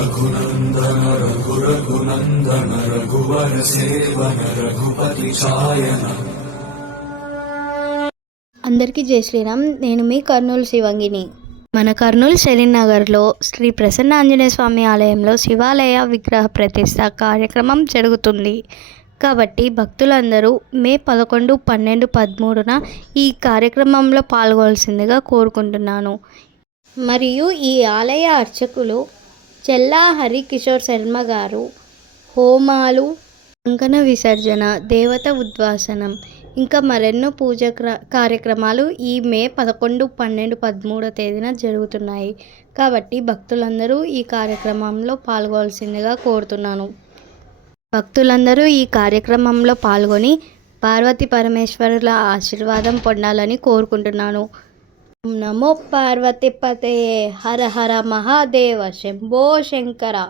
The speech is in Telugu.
రఘునందన రఘునందన రఘువర సేవన రఘుపతి ఛాయన. అందరికీ జై శ్రీరామ్. నేను మీ కర్నూలు శివంగిని. మన కర్నూలు నగర్లో శ్రీ ప్రసన్న ఆంజనేయ స్వామి ఆలయంలో శివాలయ విగ్రహ ప్రతిష్ట కార్యక్రమం జరుగుతుంది. కాబట్టి భక్తులందరూ మే 11, 12, 13న ఈ కార్యక్రమంలో పాల్గొనాల్సిందిగా కోరుకుంటున్నాను. మరియు ఈ ఆలయ అర్చకులు చెల్లా హరికిషోర్ శర్మ గారు హోమాలు, కంకణ విసర్జన, దేవత ఉద్వాసనం ఇంకా మరెన్నో పూజ కార్యక్రమాలు ఈ మే 11, 12, 13 తేదీన జరుగుతున్నాయి. కాబట్టి భక్తులందరూ ఈ కార్యక్రమంలో పాల్గొనాల్సిందిగా కోరుతున్నాను. భక్తులందరూ ఈ కార్యక్రమంలో పాల్గొని పార్వతీ పరమేశ్వరుల ఆశీర్వాదం పొందాలని కోరుకుంటున్నాను. నమో పార్వతీపతే. హర హర మహాదేవ. శంభో శంకర.